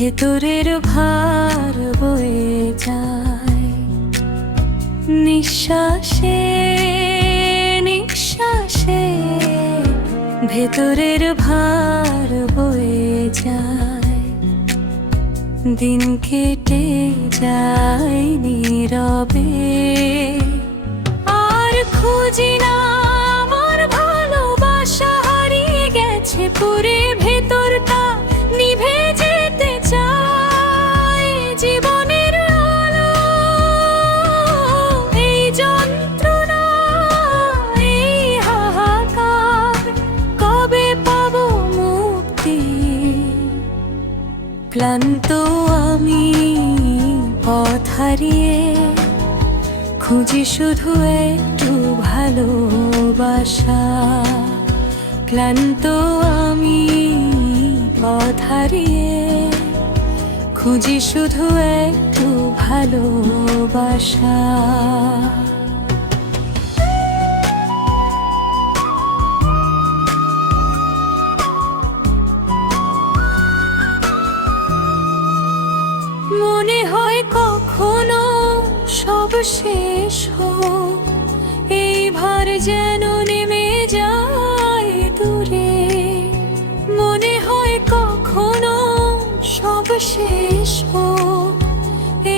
ভেতরের ভার বয়ে যায় নিঃশ্বাসে নিঃশ্বাসে, ভেতরের ভার বয়ে যায়। দিন কেটে যায় নীরবে, আর খুঁজি না আমার ভালোবাসা হারিয়ে গেছে পুরে ভেতরটা নিভে যেতে চায় জীবনের আলো। এই যন্ত্রণা, এই হাহাকার, কবে পাবো মুক্তি? ক্লান্ত আমি পথ হারিয়ে খুঁজি শুধু একটু ভালোবাসা। ক্লান্ত আমি পথ হারিয়ে খুঁজি শুধু একটু ভালোবাসা। মনে হয় কখনো সব শেষ হোক, এই ভার যেন নেমে যায় দূরে। মনে হয় কখনো সব শেষ হোক,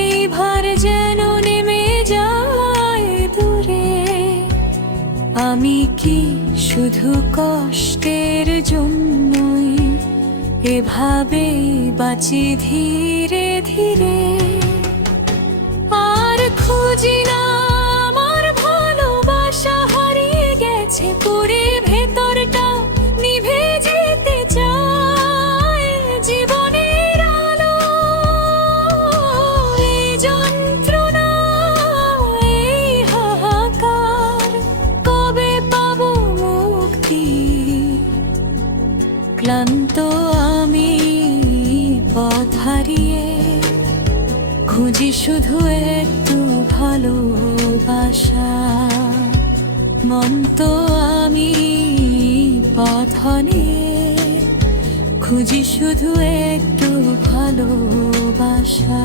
এই ভার যেন নেমে যায় দূরে। আমি কি শুধু কষ্টের জন্যই এভাবে বাঁচি ধীরে ধীরে? আর খুঁজি না আমার ভালোবাসা হারিয়ে গেছে পুরে ভেতরটা নিভে যেতে চায় জীবনের আলো। এই যন্ত্রণা, এই হাহাকার, কবে পাবো মুক্তি? ক্লান্ত আমি পথ হারিয়ে খুঁজি শুধু একটু ভালোবাসা। মন তো আমি পথ নিয়ে খুঁজি শুধু একটু ভালোবাসা।